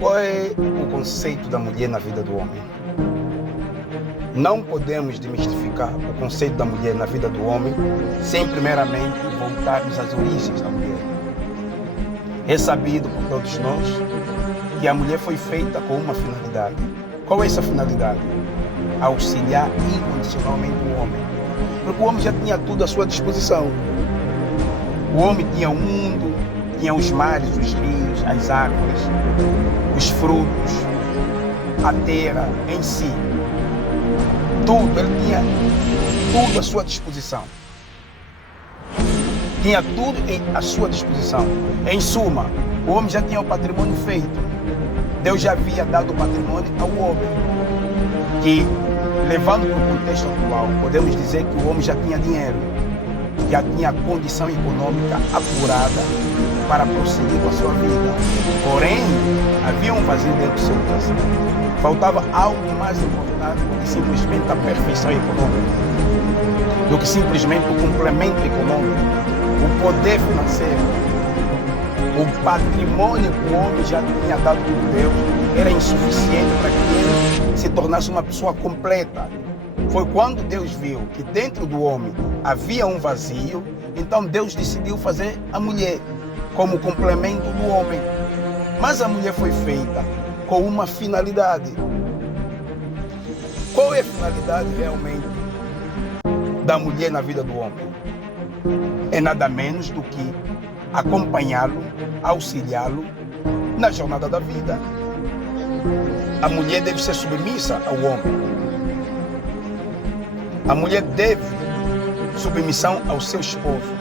Qual é o conceito da mulher na vida do homem? Não podemos demistificar o conceito da mulher na vida do homem sem primeiramente voltarmos às origens da mulher. É sabido por todos nós que a mulher foi feita com uma finalidade. Qual é essa finalidade? Auxiliar incondicionalmente o homem. Porque o homem já tinha tudo à sua disposição. O homem tinha o mundo, tinha os mares, os rios, as árvores, os frutos, a terra em si. Tudo, ele tinha tudo à sua disposição. Tinha tudo à sua disposição. Em suma, o homem já tinha o patrimônio feito. Deus já havia dado o patrimônio ao homem. Que, levando para o contexto atual, podemos dizer que o homem já tinha dinheiro, já tinha condição econômica apurada para prosseguir com a sua vida. Porém, havia um vazio dentro do seu coração. Faltava algo mais importante do que simplesmente a perfeição econômica, do que simplesmente o complemento econômico, o poder financeiro, o patrimônio que o homem já tinha dado por Deus era insuficiente para que ele se tornasse uma pessoa completa. Foi quando Deus viu que dentro do homem havia um vazio, então Deus decidiu fazer a mulher como complemento do homem. Mas a mulher foi feita com uma finalidade. Qual é a finalidade realmente da mulher na vida do homem? É nada menos do que acompanhá-lo, auxiliá-lo na jornada da vida. A mulher deve ser submissa ao homem. A mulher deve submissão ao seu esposo.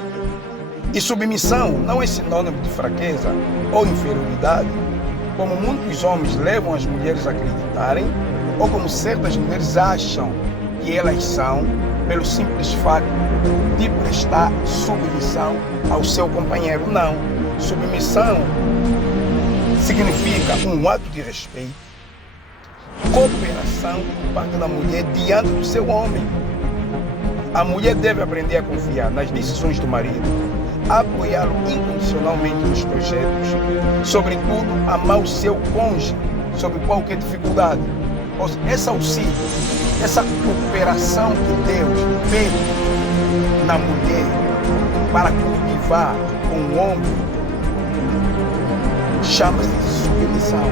E submissão não é sinônimo de fraqueza ou inferioridade, como muitos homens levam as mulheres a acreditarem, ou como certas mulheres acham que elas são, pelo simples fato de prestar submissão ao seu companheiro. Não. Submissão significa um ato de respeito, cooperação por parte da mulher diante do seu homem. A mulher deve aprender a confiar nas decisões do marido, apoiá-lo incondicionalmente nos projetos, sobretudo amar o seu cônjuge sobre qualquer dificuldade. Esse auxílio, essa cooperação que Deus pede na mulher para cultivar com o homem, chama-se submissão.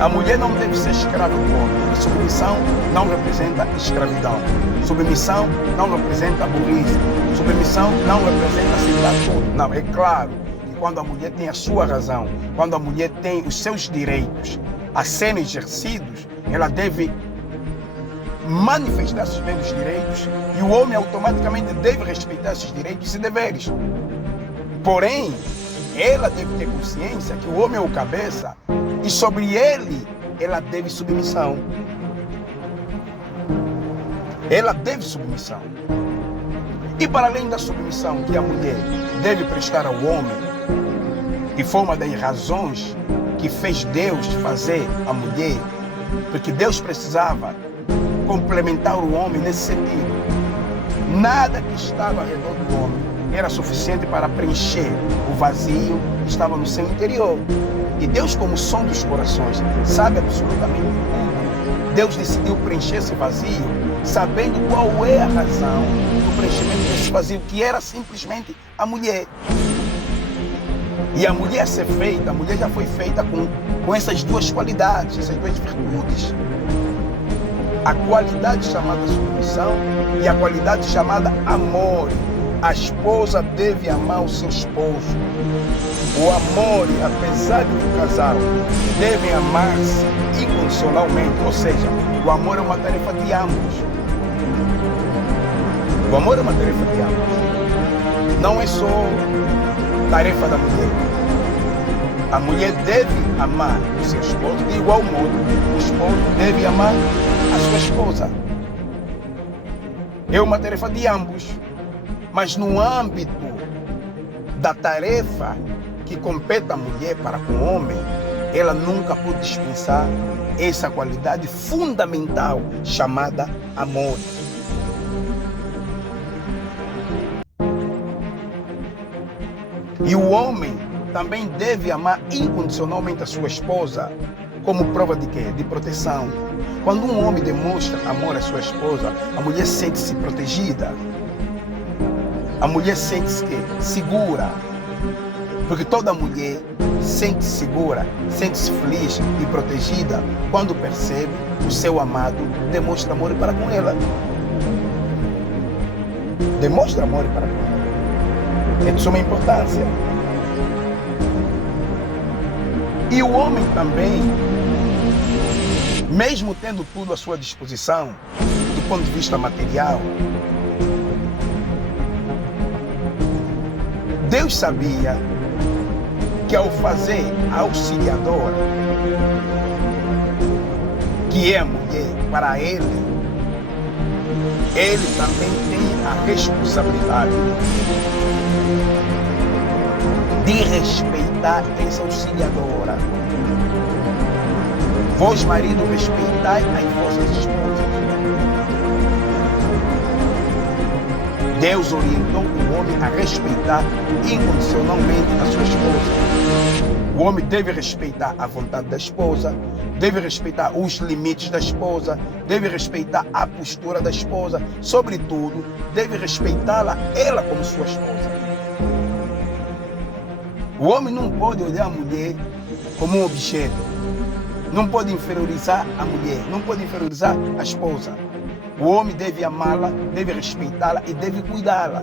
A mulher não deve ser escrava do homem. Submissão não representa escravidão. Submissão não representa burrice. Submissão não representa aceitar tudo. Não, é claro que quando a mulher tem a sua razão, quando a mulher tem os seus direitos a serem exercidos, ela deve manifestar esses mesmos direitos e o homem automaticamente deve respeitar esses direitos e deveres. Porém, ela deve ter consciência que o homem é o cabeça e sobre ele ela deve submissão. Ela deve submissão. E para além da submissão que a mulher deve prestar ao homem, que foi uma das razões que fez Deus fazer a mulher, porque Deus precisava complementar o homem nesse sentido. Nada que estava ao redor do homem era suficiente para preencher o vazio que estava no seu interior. E Deus, como som dos corações, sabe absolutamente tudo. Deus decidiu preencher esse vazio, sabendo qual é a razão do preenchimento desse vazio, que era simplesmente a mulher. E a mulher ser feita, a mulher já foi feita com essas duas qualidades, essas duas virtudes. A qualidade chamada submissão e a qualidade chamada amor. A esposa deve amar o seu esposo. O amor, apesar de um casal, devem amar-se incondicionalmente. Ou seja, o amor é uma tarefa de ambos. O amor é uma tarefa de ambos. Não é só tarefa da mulher. A mulher deve amar o seu esposo de igual modo. O esposo deve amar a sua esposa. É uma tarefa de ambos. Mas no âmbito da tarefa que compete à mulher para com o homem, ela nunca pode dispensar essa qualidade fundamental chamada amor. E o homem também deve amar incondicionalmente a sua esposa, como prova de quê? De proteção. Quando um homem demonstra amor à sua esposa, a mulher sente-se protegida. A mulher sente-se segura. Porque toda mulher sente-se segura, sente-se feliz e protegida quando percebe o seu amado demonstra amor para com ela. Demonstra amor para com ela. É de suma importância. E o homem também, mesmo tendo tudo à sua disposição, do ponto de vista material, Deus sabia que ao fazer a auxiliadora, que é a mulher, para ele também tem a responsabilidade de respeitar essa auxiliadora. Vós, marido, respeitai as vossas esposas. Deus orientou o homem a respeitar incondicionalmente a sua esposa. O homem deve respeitar a vontade da esposa, deve respeitar os limites da esposa, deve respeitar a postura da esposa, sobretudo, deve respeitá-la, ela como sua esposa. O homem não pode olhar a mulher como um objeto, não pode inferiorizar a mulher, não pode inferiorizar a esposa. O homem deve amá-la, deve respeitá-la e deve cuidá-la.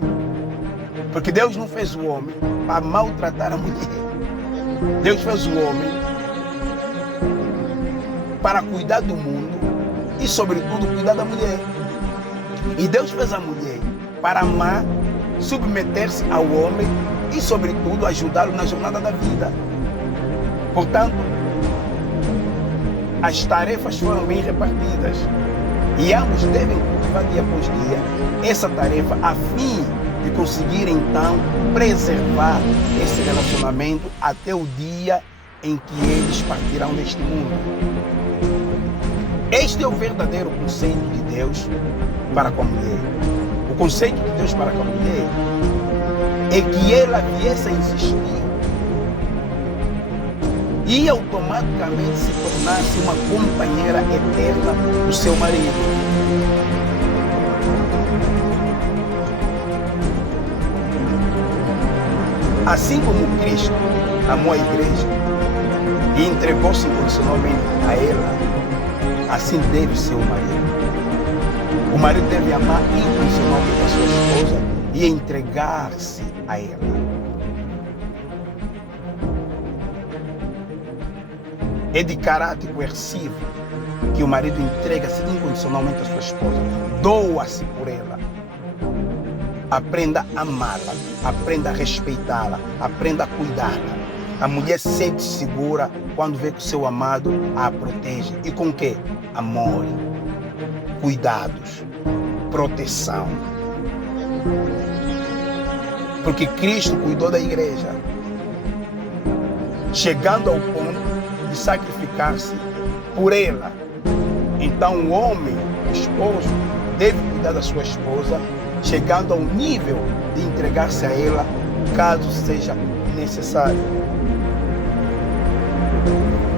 Porque Deus não fez o homem para maltratar a mulher. Deus fez o homem para cuidar do mundo e, sobretudo, cuidar da mulher. E Deus fez a mulher para amar, submeter-se ao homem e, sobretudo, ajudá-lo na jornada da vida. Portanto, as tarefas foram bem repartidas. E ambos devem cultivar dia após dia essa tarefa a fim de conseguir então preservar esse relacionamento até o dia em que eles partirão deste mundo. Este é o verdadeiro conceito de Deus para com a mulher. O conceito de Deus para com a mulher é que ela viesse a existir e automaticamente se tornasse uma companheira eterna do seu marido. Assim como Cristo amou a igreja e entregou-se incondicionalmente a ela, assim deve ser o marido. O marido deve amar incondicionalmente a sua esposa e entregar-se a ela. É de caráter coercivo que o marido entrega-se incondicionalmente à sua esposa, doa-se por ela. Aprenda a amá-la, aprenda a respeitá-la, aprenda a cuidá-la. A mulher se sente segura quando vê que o seu amado a protege. E com quê? Amor, cuidados, proteção. Porque Cristo cuidou da igreja, chegando ao ponto de sacrificar-se por ela. Então o homem, o esposo, deve cuidar da sua esposa, chegando ao nível de entregar-se a ela, caso seja necessário.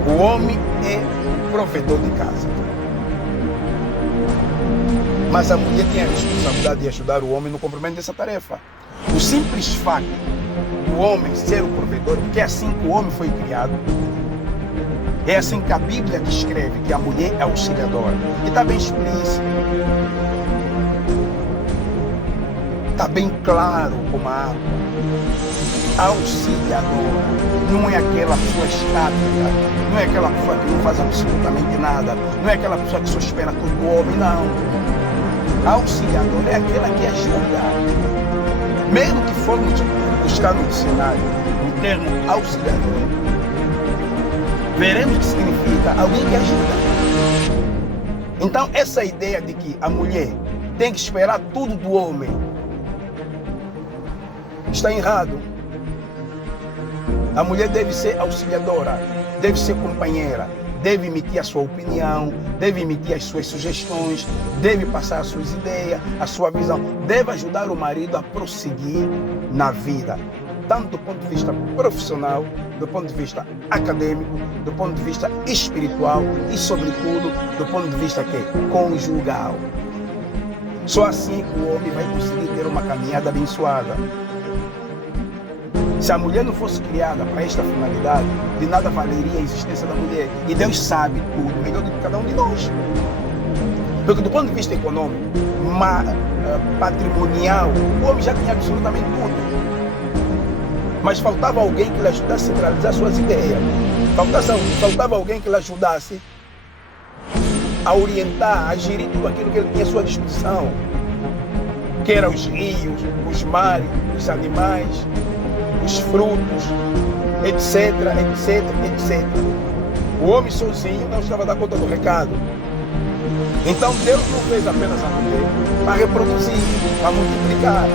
O homem é o provedor de casa. Mas a mulher tem a responsabilidade de ajudar o homem no cumprimento dessa tarefa. O simples fato do homem ser o provedor, porque é assim que o homem foi criado, é assim que a Bíblia descreve que a mulher é auxiliadora. E está bem explícito. Está bem claro como a água. A auxiliadora não é aquela pessoa estática, não é aquela pessoa que não faz absolutamente nada, não é aquela pessoa que só espera tudo do homem, não. A auxiliadora é aquela que ajuda. Mesmo que formos buscar no dicionário o termo auxiliador, veremos que significa alguém que ajuda. Então, essa ideia de que a mulher tem que esperar tudo do homem está errado. A mulher deve ser auxiliadora, deve ser companheira, deve emitir a sua opinião, deve emitir as suas sugestões, deve passar as suas ideias, a sua visão, deve ajudar o marido a prosseguir na vida, tanto do ponto de vista profissional, do ponto de vista acadêmico, do ponto de vista espiritual e, sobretudo, do ponto de vista conjugal. Só assim que o homem vai conseguir ter uma caminhada abençoada. Se a mulher não fosse criada para esta finalidade, de nada valeria a existência da mulher. E Deus sabe tudo, melhor do que cada um de nós. Porque do ponto de vista econômico, patrimonial, o homem já tinha absolutamente tudo. Mas faltava alguém que lhe ajudasse a centralizar suas ideias. Faltava alguém que lhe ajudasse a orientar, a gerir tudo aquilo que ele tinha à sua disposição. Que eram os rios, os mares, os animais, os frutos, etc, etc, etc. O homem sozinho não estava a dar conta do recado. Então Deus não fez apenas a mulher para reproduzir, para multiplicar.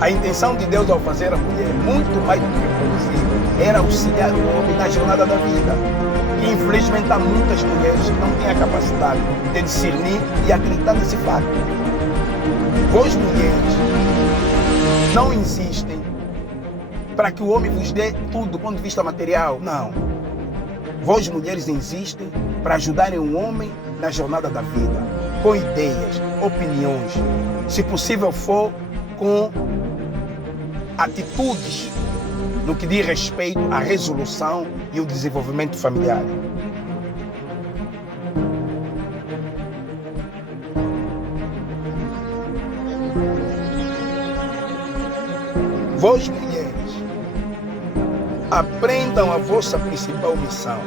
A intenção de Deus ao fazer a mulher, muito mais do que reproduzir, era auxiliar o homem na jornada da vida. E infelizmente há muitas mulheres que não têm a capacidade de discernir e acreditar nesse fato. Vós mulheres não insistem para que o homem vos dê tudo do ponto de vista material. Não. Vós mulheres insistem para ajudarem o homem na jornada da vida, com ideias, opiniões, se possível for com atitudes no que diz respeito à resolução e o desenvolvimento familiar. Vós mulheres, aprendam a vossa principal missão: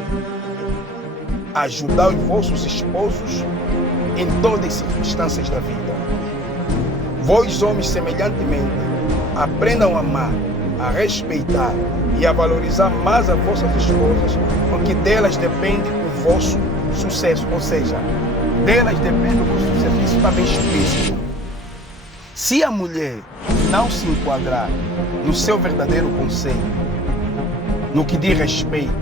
ajudar os vossos esposos em todas as circunstâncias da vida. Vós homens, semelhantemente, aprendam a amar, a respeitar e a valorizar mais as vossas esposas, porque delas depende o vosso sucesso, ou seja, delas depende o vosso sucesso. Isso está bem explícito. Se a mulher não se enquadrar no seu verdadeiro conceito, no que diz respeito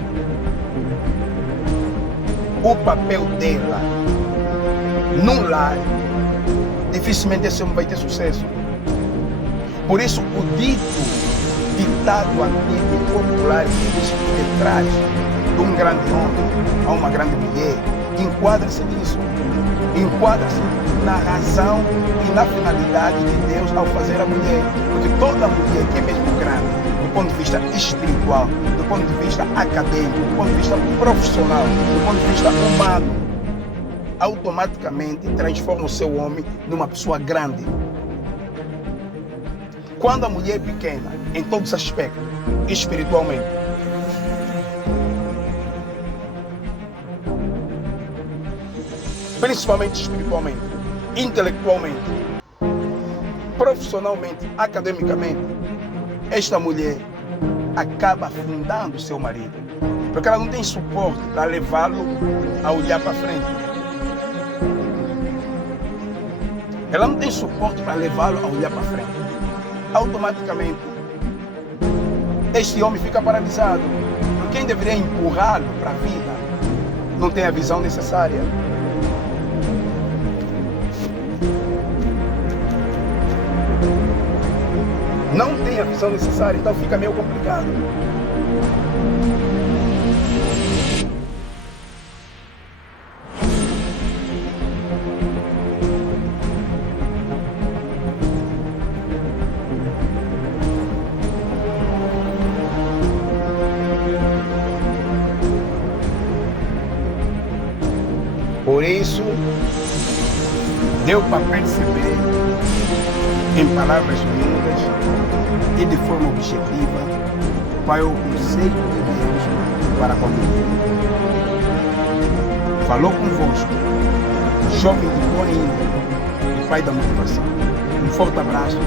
o papel dela num lar, dificilmente esse homem vai ter sucesso. Por isso, o ditado antigo e popular que diz que detrás de um grande homem há uma grande mulher, enquadra-se nisso. Enquadra-se na razão e na finalidade de Deus ao fazer a mulher. Porque toda mulher que é mesmo grande, do ponto de vista espiritual, do ponto de vista acadêmico, do ponto de vista profissional, do ponto de vista humano, automaticamente transforma o seu homem numa pessoa grande. Quando a mulher é pequena, em todos os aspectos, espiritualmente, principalmente espiritualmente, intelectualmente, profissionalmente, academicamente, esta mulher acaba afundando o seu marido, porque ela não tem suporte para levá-lo a olhar para frente. Ela não tem suporte para levá-lo a olhar para frente. Automaticamente, este homem fica paralisado. Porque quem deveria empurrá-lo para a vida não tem a visão necessária. Não tem a visão necessária, então fica meio complicado. Por isso, deu para perceber, em palavras miúdas e de forma objetiva, qual é o conceito de Deus para com a mulher. Falou convosco, jovem de boa índole, o pai da motivação. Um forte abraço.